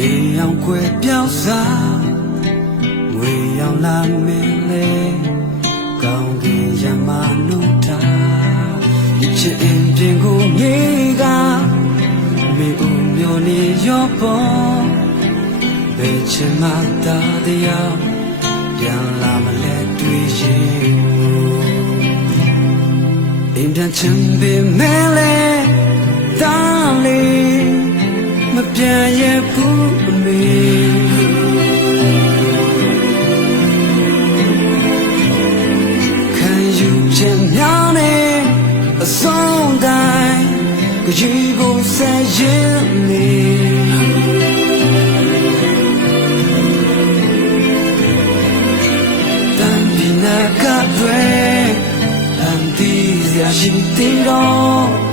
ရောင်ကွယ်ပြောင်းစားငွေရောင်လာမင်းလေကောင်းကင်ရမနုတာဒီချစ်အင်းပြင်ကိုမြေကမေဦးမျိုးနေရောပေါ်ဘယ်ချင်မှတာတရားပြန်လာမလဲတွေ့ရင်အိမ်ပြန်ချင်ပေမဲ့လေတားလေးမ ပြန်ရဘူးအမေခံယူချက်များနဲ့အဆုံးတိုင်းကြည်ကိုဆက်ရင်နေတန်ပြနာကတွေအန်တီရရှိသေးတော့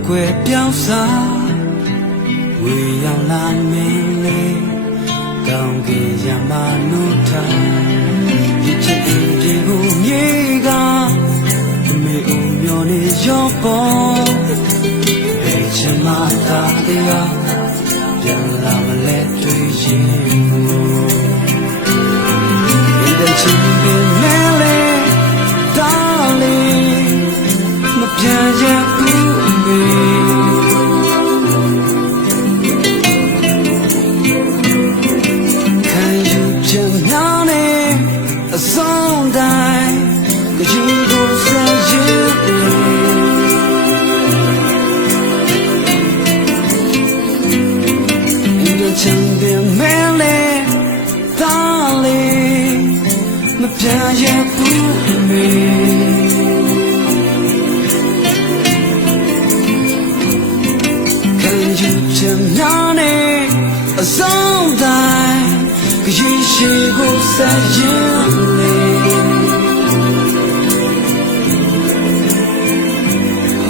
နေရောင်ခွဲပြောင်းစားဝေရောင်လာမင်းလေးကောင်းကင်ရမနုထားဒီချစ်အင်းဒီကိုမြေကအမေဦးမျိုးနေရောပေါ်ဘယ်ချင်မှသာတရားပြန်လာမလဲတွေ့ရင် In the chimney melody darling မ ပြန်ရဘူးမေခံယူချက်များနဲ့အဆုံးတိုင်းကြည်ရှိကိုဆက်ရင်လေ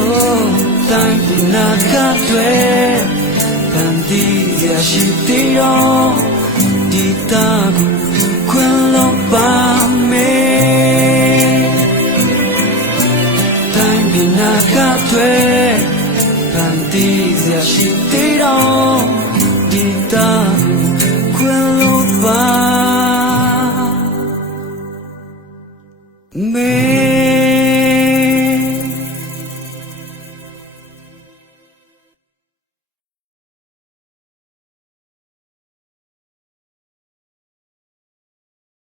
Oh, time to not cut way. တန်တီးရရှိသေးတော့ဒီတာကို ခွင့်လုံးပါမေတိုင်းပြည်နာကတွေတန်တီးရရှိတေတော့ဒီတာခွင့်လုံးပါ me